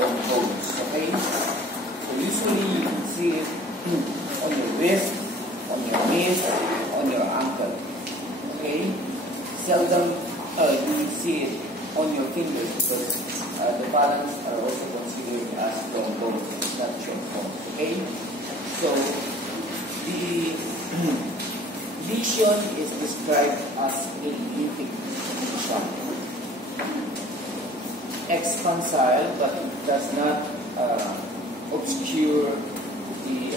long bones. Okay? So usually you can see it on your wrist, on your knees, on your ankle. Okay? Seldom you see it on your fingers because the balance are also considered as long bones, not short bones. Okay? So the lesion is described as a lytic lesion. Expansile, but it does not obscure the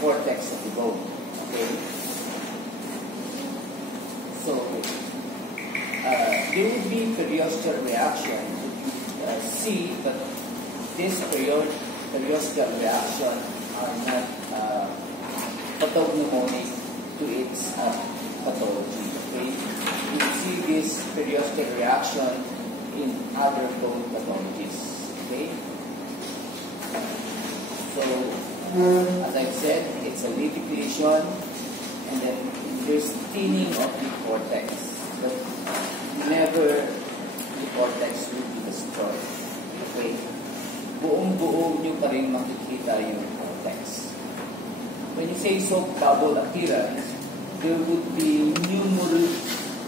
cortex of the bone. Okay? So there would be periosteal reaction. You see that this periosteal reaction are not pathognomonic to its pathology. Okay? You see this periosteal reaction in other bone pathologies. Okay? So, as I've said, it's a lytic lesion, and then there's thinning of the cortex, but never the cortex will be destroyed. Okay? Buong-buo nyo pa rin makikita yung cortex. When you say soap bubble appearance, there would be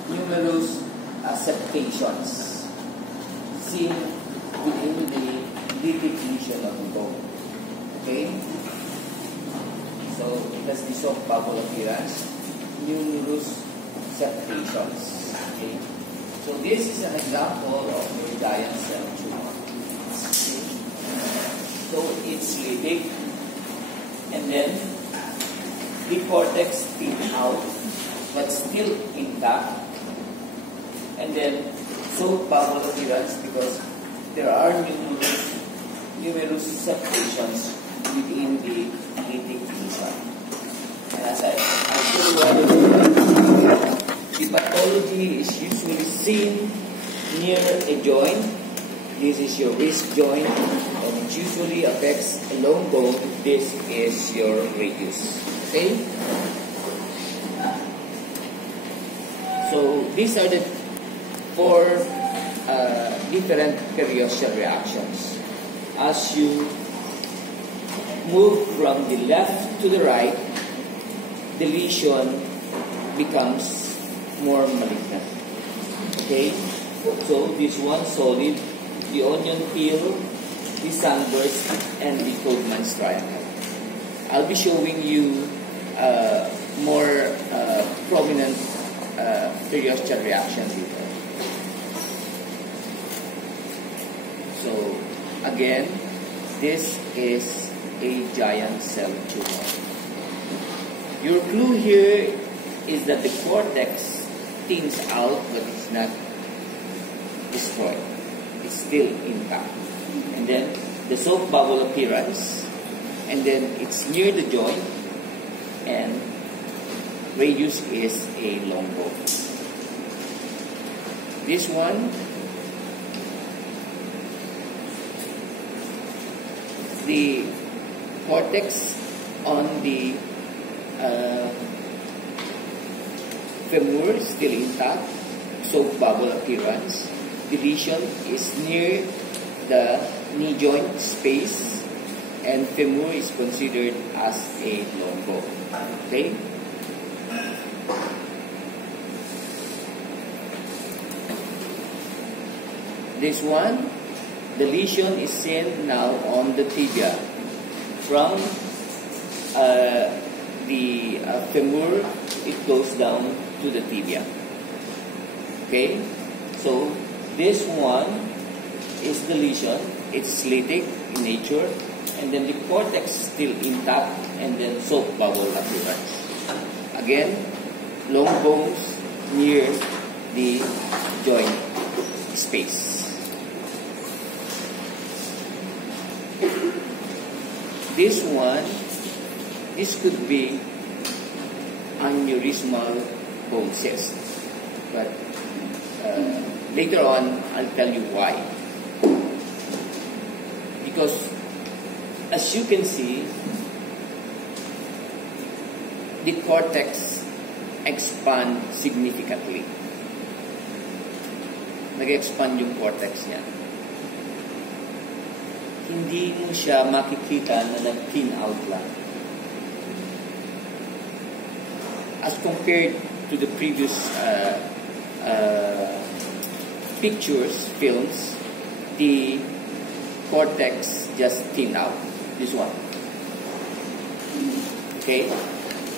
numerous septations seen within the lytic lesion of the bone. Okay? So it has the soap bubble appearance, numerous septations. Okay? So this is an example of your giant cell tumor. Okay? So it's lytic, and then the cortex thinned out, but still intact, and then soap bubble appearance because there are numerous septations within the lytic lesion. And as I told you, the pathology is usually seen near a joint. This is your wrist joint, and it usually affects a long bone. This is your radius. Okay? So these are the 4 different periosteal reactions. As you move from the left to the right, the lesion becomes more malignant. Okay? So this one solid, the onion peel, the sunburst, and the Codman's triangle. I'll be showing you more prominent periosteal reactions here. So again, this is a giant cell tumor. Your clue here is that the cortex thins out, but it's not destroyed. It's still intact. And then the soap bubble appearance, and then it's near the joint, and radius is a long bone. This one, the cortex on the femur is still intact, soap bubble appearance. The lesion is near the knee joint space, and femur is considered as a long bone. Okay? This one, the lesion is seen now on the tibia. From the femur, it goes down to the tibia. Okay? So, this one is the lesion. It's lytic in nature, and then the cortex is still intact, and then soap bubble appearance. Again, long bones near the joint space. This one, this could be aneurysmal bone cyst, but later on I'll tell you why. Because as you can see, the cortex expand significantly. Nag-expand yung cortex niya. hindi mo siya makikita na nag-thin out lang. As compared to the previous pictures, films, the cortex just thin out. This one. Okay?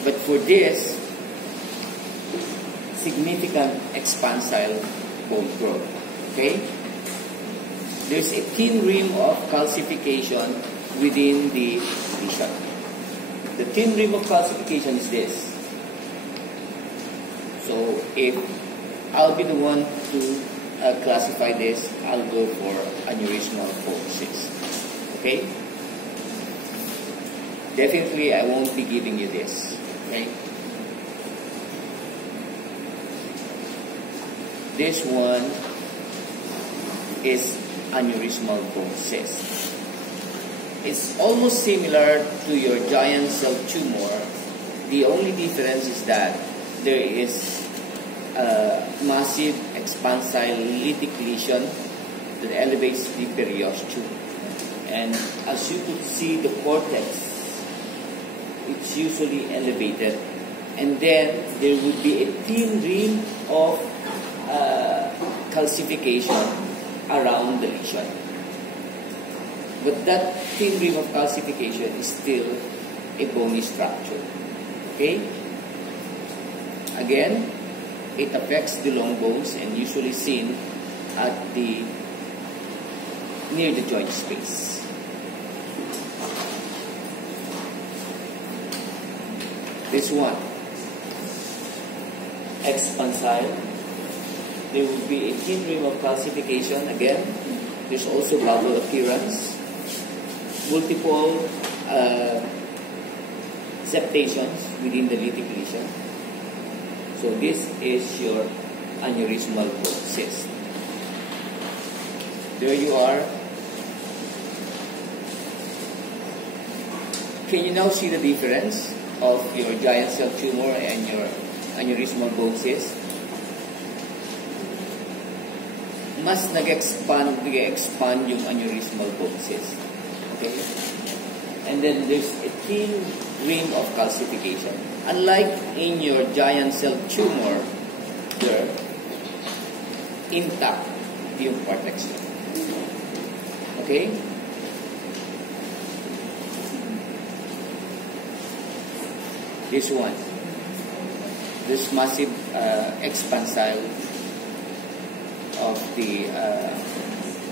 But for this, significant expansile bone growth. Okay? There's a thin rim of calcification within the lesion. The thin rim of calcification is this. So if I'll be the one to classify this, I'll go for aneurysmal bone cyst. Okay? Definitely I won't be giving you this. Okay? This one is aneurysmal bone cyst. It's almost similar to your giant cell tumor. The only difference is that there is a massive expansile lytic lesion that elevates the periosteum. And as you could see, the cortex, it's usually elevated. And then there would be a thin rim of calcification around the lesion. But that thin rim of calcification is still a bony structure. Okay? Again, it affects the long bones and usually seen at the near the joint space. This one, expansile. There will be a thin rim of calcification. Again, there's also bubble appearance, multiple septations within the lytic lesion. So this is your aneurysmal bone cyst. There you are. Can you now see the difference of your giant cell tumor and your aneurysmal bone cyst? Mas nag-expand yung aneurysmal bone cyst. Okay? And then there's a thin rim of calcification. Unlike in your giant cell tumor, there, intact yung cortex. Okay? This one. This massive expansile of the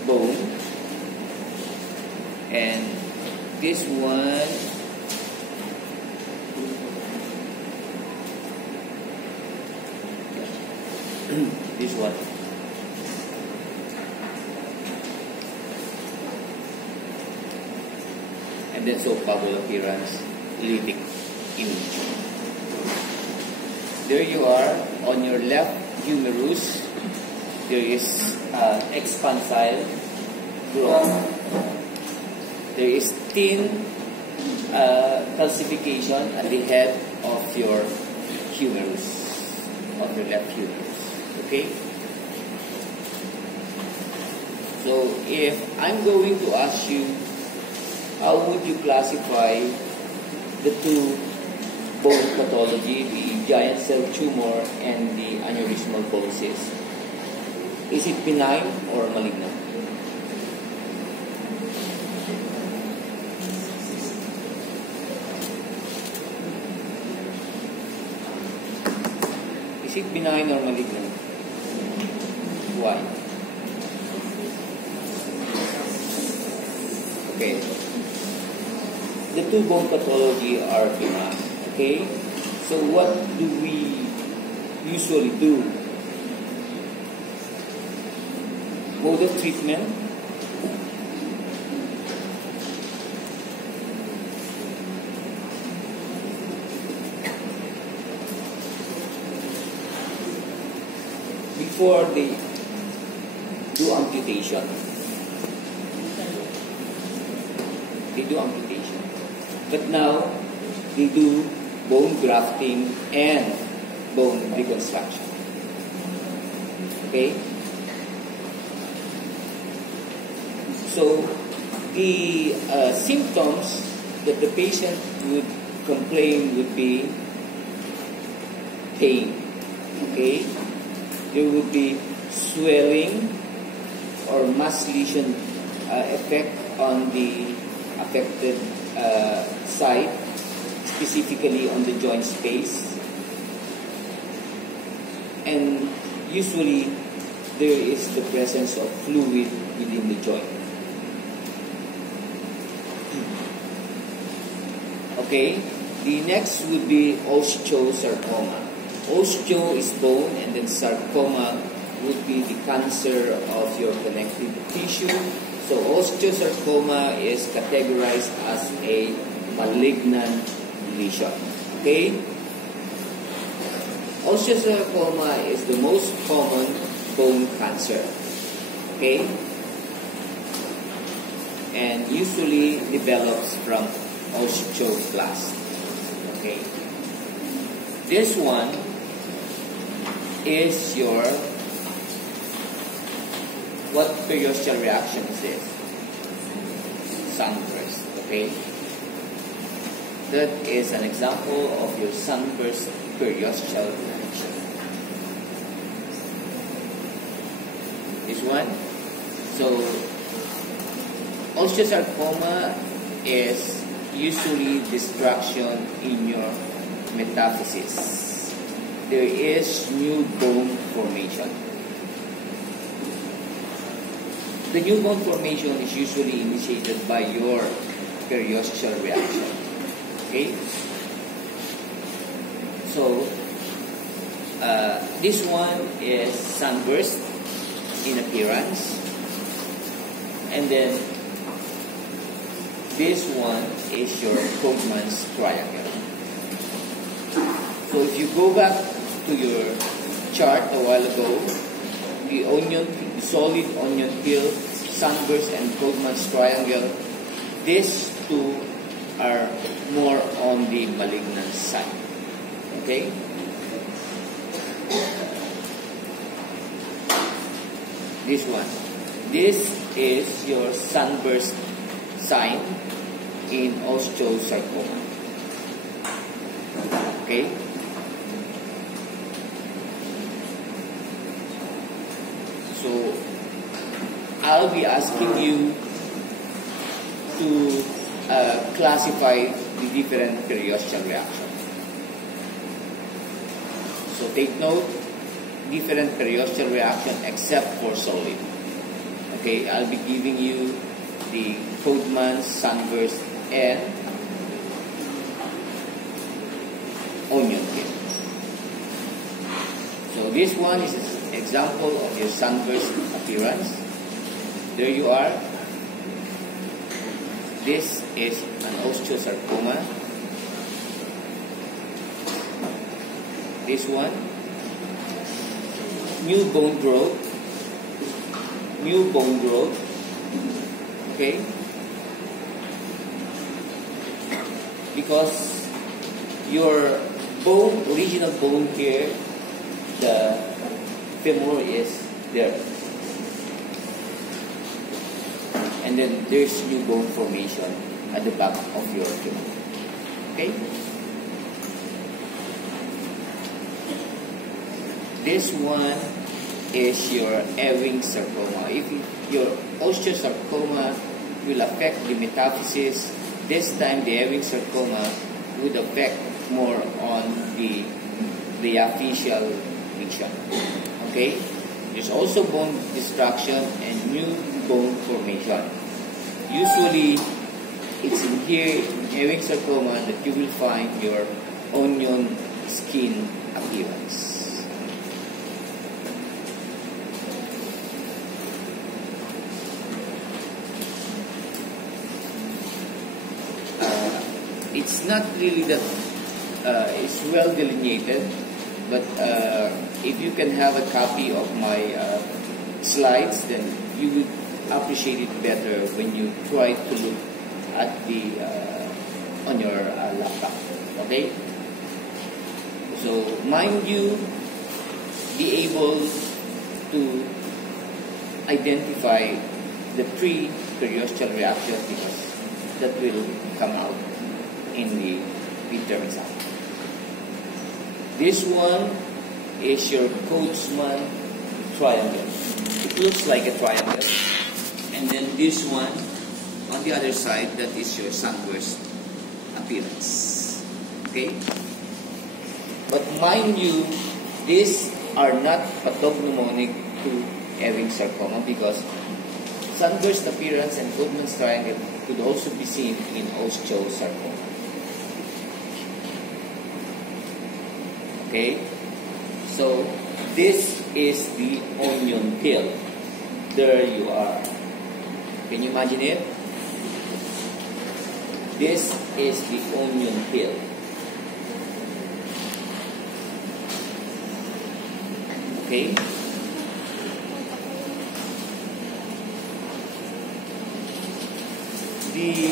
bone. And this one, this one. And then so bubble appearance, lytic image. There you are on your left humerus. There is expansile growth. There is thin calcification at the head of your humerus, of your left humerus. Okay? So if I'm going to ask you, how would you classify the two bone pathology, the giant cell tumor and the aneurysmal bone cyst? Is it benign or malignant? Is it benign or malignant? Why? Okay. The two bone pathology are benign. Okay? So what do we usually do? Mode of treatment. Before they do amputation. They do amputation. But now, they do bone grafting and bone reconstruction. Okay? So, the symptoms that the patient would complain would be pain. Okay, there would be swelling or mass lesion effect on the affected site, specifically on the joint space, and usually there is the presence of fluid within the joint. Okay, the next would be osteosarcoma. Osteo is bone, and then sarcoma would be the cancer of your connective tissue. So osteosarcoma is categorized as a malignant lesion. Okay? Osteosarcoma is the most common bone cancer. Okay? And usually develops from osteoclast. Okay? This one is your, what periosteal reaction is this? Sunburst. Okay? That is an example of your sunburst periosteal reaction. This one. So, osteosarcoma is usually destruction in your metaphysis. There is new bone formation. The new bone formation is usually initiated by your periosteal reaction. Okay? So, this one is sunburst in appearance. And then, this one is your Codman's triangle. So, if you go back to your chart a while ago, the solid onion peel, sunburst, and Codman's triangle, these two are more on the malignant side. Okay? This one. This is your sunburst sign in osteosarcoma. Okay? So, I'll be asking you to classify the different periosteal reactions. So, take note, different periosteal reaction except for solid. Okay, I'll be giving you the Codman's, sunburst, and onion peel. So this one is an example of your sunburst appearance. There you are. This is an osteosarcoma. This one, new bone growth. New bone growth. Okay? Because your bone, original bone here, the femur is there. And then there's new bone formation at the back of your femur. Okay? This one is your Ewing sarcoma. If your osteosarcoma will affect the metaphysis, this time the Ewing sarcoma would affect more on the diaphyseal lesion. Okay? There's also bone destruction and new bone formation. Usually, it's in here, in Ewing sarcoma, that you will find your onion skin appearance. It's not really that it's well delineated, but if you can have a copy of my slides, then you would appreciate it better when you try to look at the on your laptop. Okay. So mind you, be able to identify the pre-periosteal reaction, because that will come out in the midterm exam. This one is your Coachman triangle. It looks like a triangle. And then this one, on the other side, that is your sunburst appearance. Okay? But mind you, these are not pathognomonic to Ewing sarcoma, because sunburst appearance and Goodman's triangle could also be seen in osteosarcoma. Okay? So, this is the onion peel. There you are. Can you imagine it? This is the onion peel. Okay? The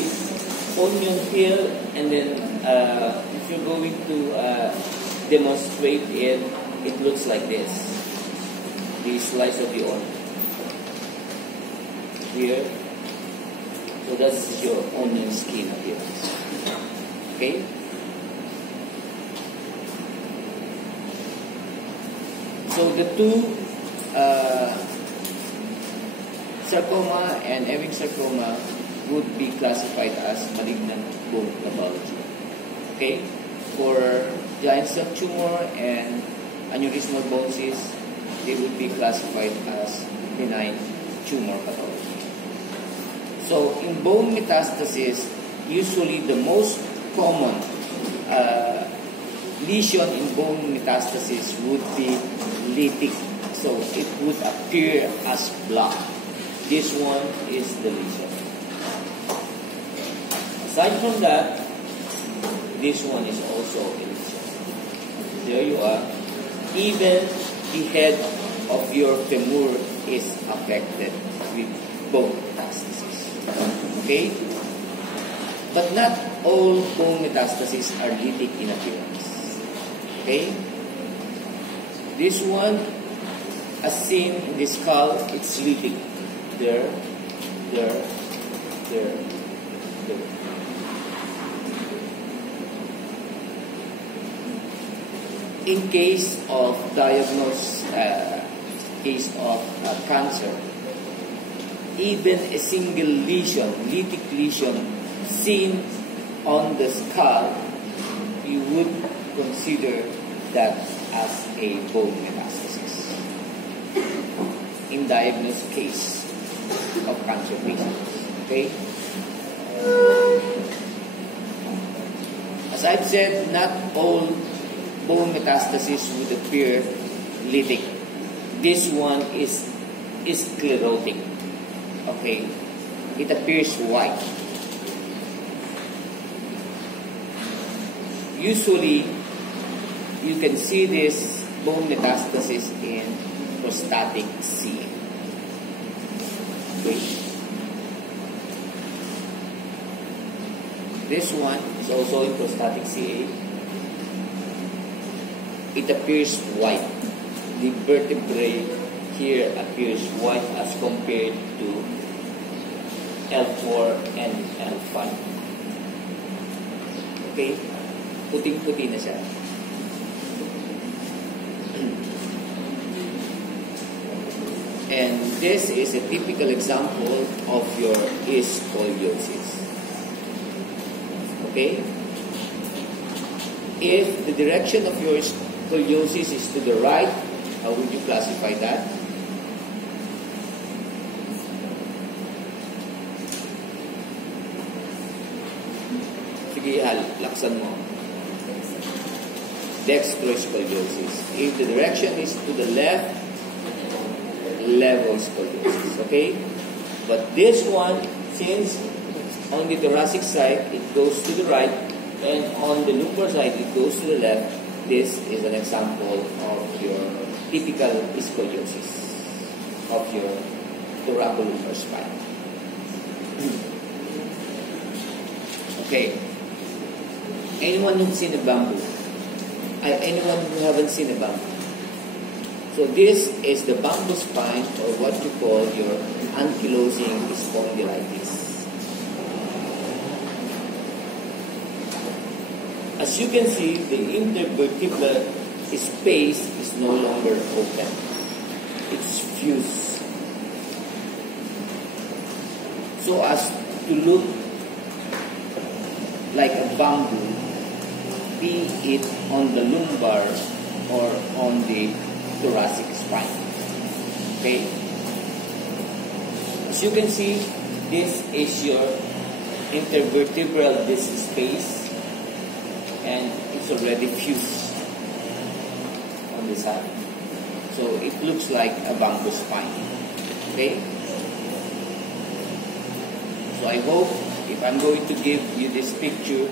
onion peel, and then if you're going to demonstrate it, it looks like this. The slice of the onion. Here. So that's your onion skin appearance. Okay? So the two sarcoma and Ewing sarcoma would be classified as malignant bone pathology. Okay? For giant cell tumor and aneurysmal bone cyst, they would be classified as benign tumor pathology. So in bone metastasis, usually the most common lesion in bone metastasis would be lytic. So it would appear as block. This one is the lesion. Aside from that, this one is also a lesion. There you are. Even the head of your femur is affected with bone metastasis. Okay? But not all bone metastases are lytic in appearance. Okay? This one, as seen in the skull, it's lytic. There, there, there, there. In case of case of cancer, even a single lesion, lytic lesion, seen on the skull, you would consider that as a bone metastasis in diagnosed case of cancer patients. Okay? As I've said, not all bone metastasis would appear lytic. This one is sclerotic. Okay? It appears white. Usually, you can see this bone metastasis in prostatic CA. Okay? This one is also in prostatic CA. It appears white. The vertebrae here appears white as compared to L4 and L5. Okay? Puting-puti na siya. And this is a typical example of your scoliosis. Okay? If the direction of your scoliosis is to the right, how would you classify that? Sige, laksan mo. Dextroscoliosis. If the direction is to the left, level scoliosis. Okay? But this one, since on the thoracic side, it goes to the right, and on the lumbar side, it goes to the left. This is an example of your typical scoliosis of your thoracolumbar spine. Okay. Anyone who's seen a bamboo? Anyone who haven't seen a bamboo? So this is the bamboo spine, or what you call your ankylosing spondylitis. As you can see, the intervertebral space is no longer open. It's fused. So as to look like a bamboo, be it on the lumbar or on the thoracic spine. Okay? As you can see, this is your intervertebral disc space, and it's already fused on the side. So it looks like a bamboo spine. Okay? So I hope if I'm going to give you this picture,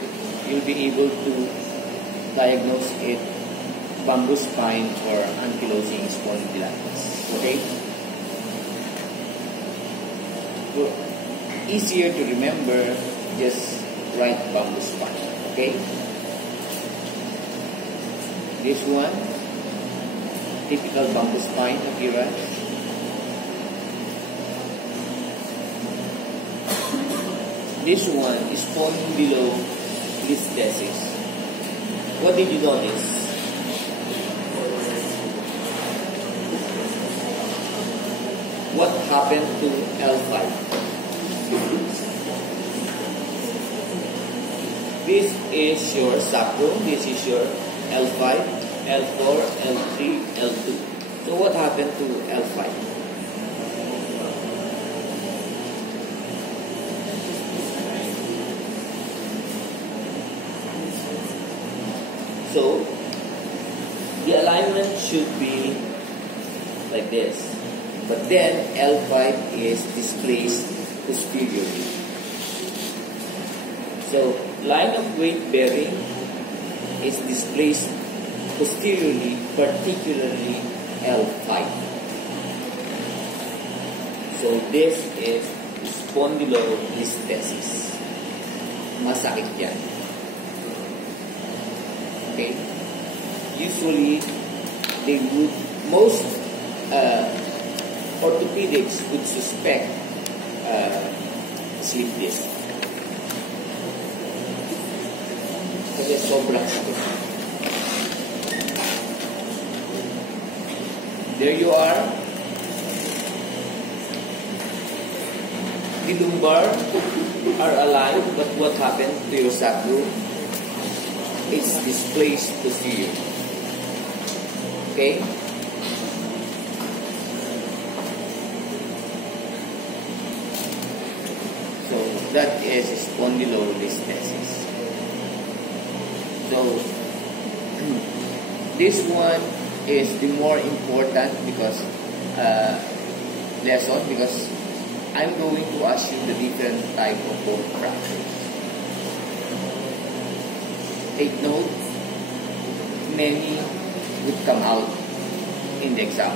you'll be able to diagnose it bamboo spine or ankylosing spondylitis. Okay? For easier to remember, just write bamboo spine. Okay? This one, typical bamboo spine appearance. This one is spondylolisthesis. What did you notice? What happened to L5? This is your sacrum, this is your L5, L4, L3, L2. So what happened to L5? So the alignment should be like this. But then L5 is displaced posteriorly. So line of weight bearing is displaced posteriorly, particularly L5. So this is spondylolisthesis. Masakit yan. Okay? Usually, most orthopedics would suspect slip disc. Kasi sobrang sakit. There you are. The lumbar are aligned, but what happened to your sacrum? It's displaced posterior. Okay? So that is spondylolisthesis. So this one is the more important because lesson, because I'm going to ask you the different type of bone fractures. Take note, many would come out in the exam.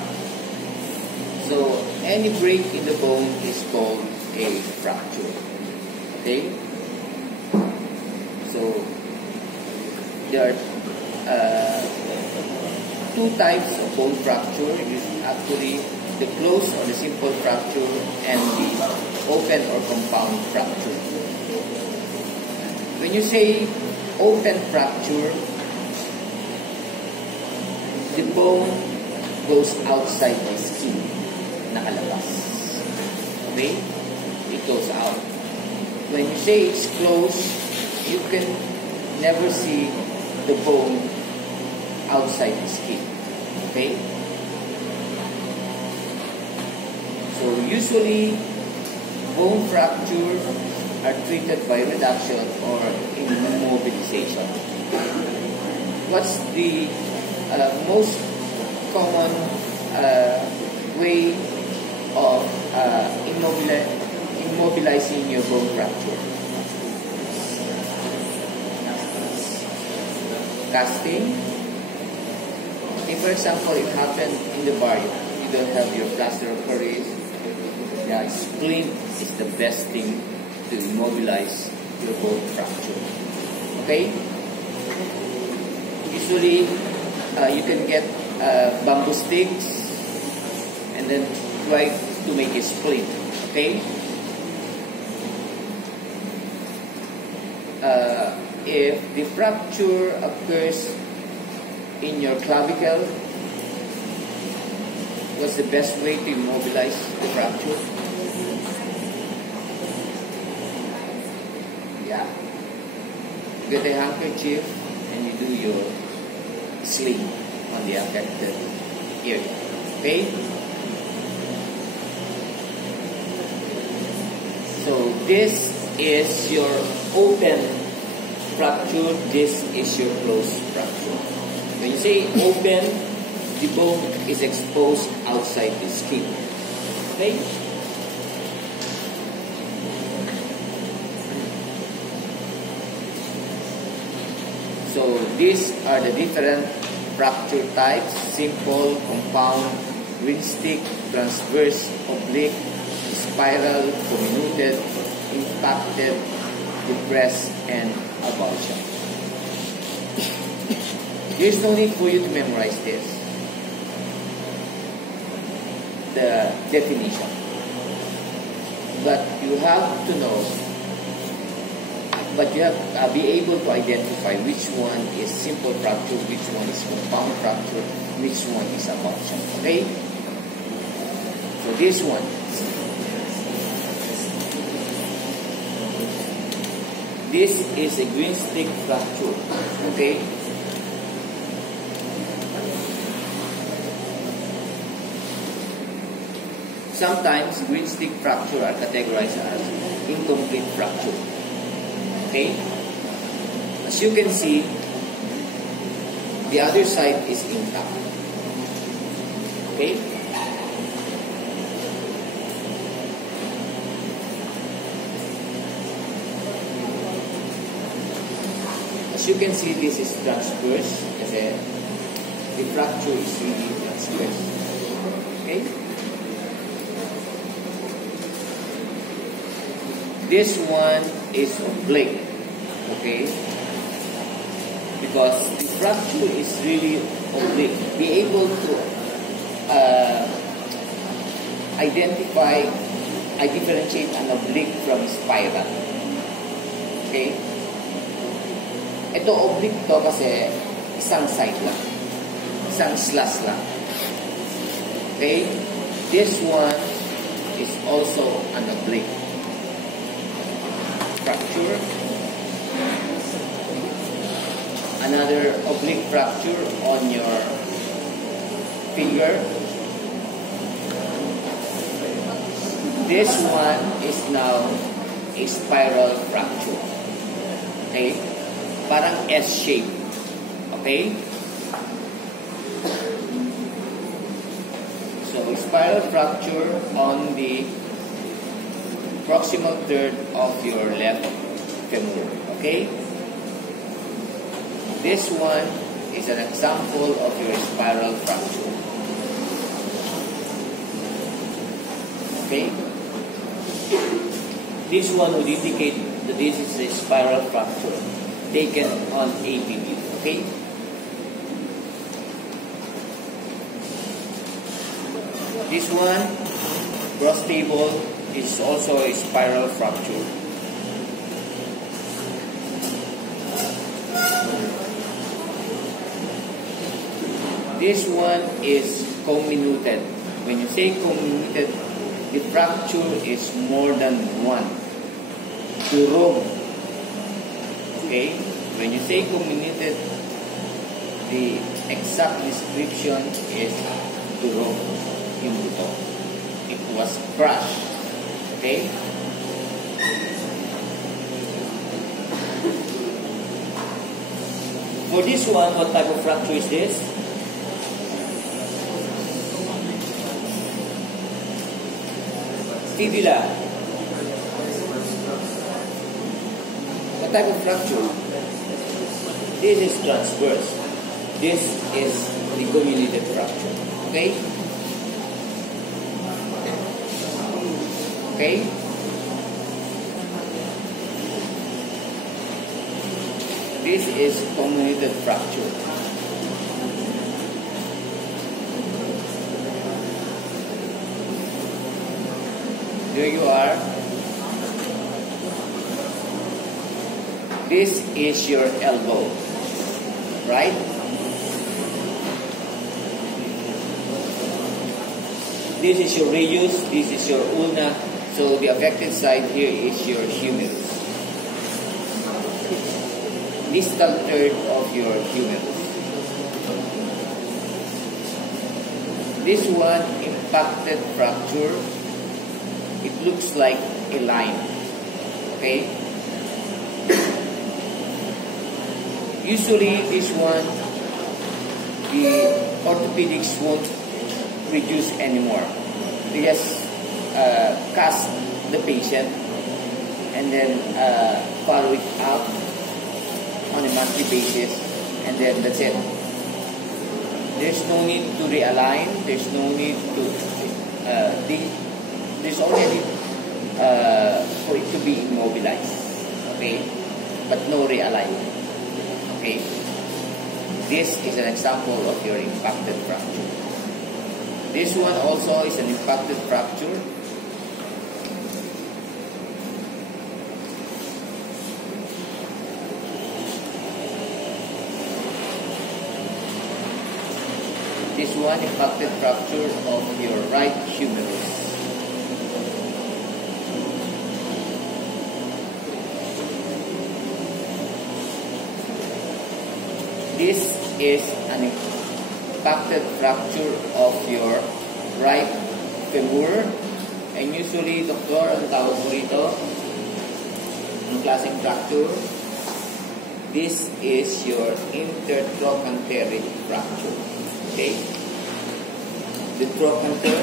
So any break in the bone is called a fracture. Okay? So there are two types of bone fracture. Actually, the closed or the simple fracture and the open or compound fracture. When you say open fracture, the bone goes outside the skin, nakalabas. Okay? It goes out. When you say it's closed, you can never see the bone outside the skin. Okay? So usually, bone fractures are treated by reduction or immobilization. What's the most common way of immobilizing your bone fracture? Casting. If, for example, it happened in the body, you don't have your plaster of Paris, the splint is the best thing to immobilize your bone fracture. Okay? Usually, you can get bamboo sticks, and then try to make a splint. Okay? If the fracture occurs in your clavicle, what's the best way to immobilize the fracture? Yeah. Get a handkerchief and you do your sling on the affected area. Okay? So this is your open fracture, this is your closed fracture. When you say open, the bone is exposed outside the skin. Okay? So these are the different fracture types: simple, compound, ring stick, transverse, oblique, spiral, comminuted, impacted, depressed, and avulsion. There's no need for you to memorize this, the definition. But you have to know, but you have to be able to identify which one is simple fracture, which one is compound fracture, which one is avulsion. Okay? So this one, this is a green stick fracture. Okay? Sometimes green stick fracture are categorized as incomplete fracture. Okay? As you can see, the other side is intact. Okay? As you can see, this is transverse, kasi the fracture is really transverse. Okay? This one is oblique, okay? Because the fracture is really oblique. Be able to identify, differentiate an oblique from spiral. Okay? Ito oblique to kasi isang side lang. Isang slash lang. Okay? This one is also an oblique fracture. Another oblique fracture on your finger. This one is now a spiral fracture. Okay? Parang S shape. Okay? So, spiral fracture on the proximal third of your left femur. Okay? This one is an example of your spiral fracture. Okay? This one would indicate that this is a spiral fracture taken on APB. Okay? This one, cross table, is also a spiral fracture. This one is comminuted. When you say comminuted, the fracture is more than one. Durong. Okay? When you say comminuted, the exact description is durong. Yung buto. It was crushed. Okay? For this one, what type of fracture is this? Fibula. What type of fracture? This is transverse. This is the comminuted fracture. Okay? Okay? This is comminuted fracture. There you are. This is your elbow, right? This is your radius, this is your ulna. So the affected side here is your humerus. Distal third of your humerus. This one, impacted fracture. It looks like a line. Okay? Usually this one, the orthopedics won't reduce anymore. They just cast the patient and then follow it up on a monthly basis, and then that's it. There's no need to realign. There's no need to. There's already for it to be immobilized. Okay, but no realignment. Okay, this is an example of your impacted fracture. This one also is an impacted fracture. This one, impacted fracture of your right humerus. This is an impacted fracture of your right femur. And usually, doktor, ang tawag mo rito, ang klaseng fracture, this is your intertrochanteric fracture. Okay? The trochanter,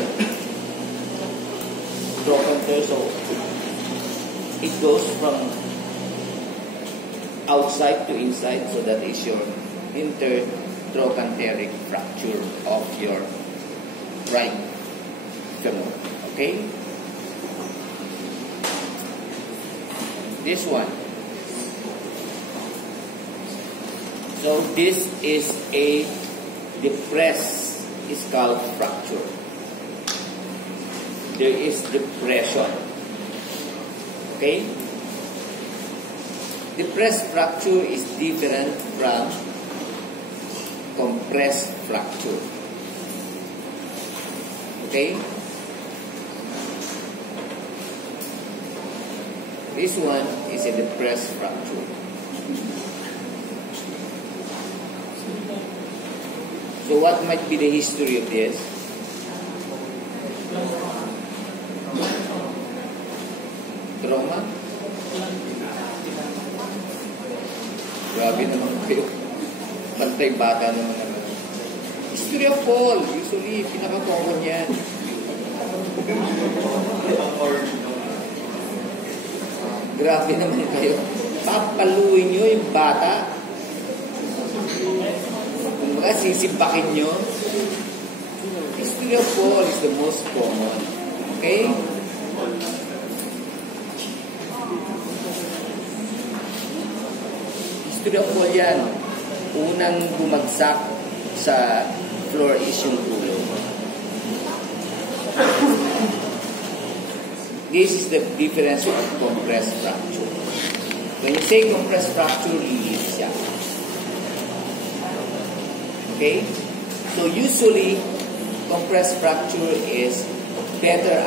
so it goes from outside to inside, so that is your intertrochanteric fracture of your right femur. Okay? This one. So this is a depressed skull fracture. There is depression. Okay? Depressed fracture is different from compressed fracture. Okay? This one is a depressed fracture. So what might be the history of this? Trauma? Grabe naman kayo. Bantay bata naman naman. History of fall. Usually, pinaka-common yan. Grabe naman kayo. Papaluin nyo yung bata. Kung mga sisipakin nyo, history of fall is the most common. Okay? History of fall yan. Unang bumagsak sa floor is yung ulo. This is the difference of compressed fracture. When you say compressed fracture, liit siya. Okay? So usually, compressed fracture is better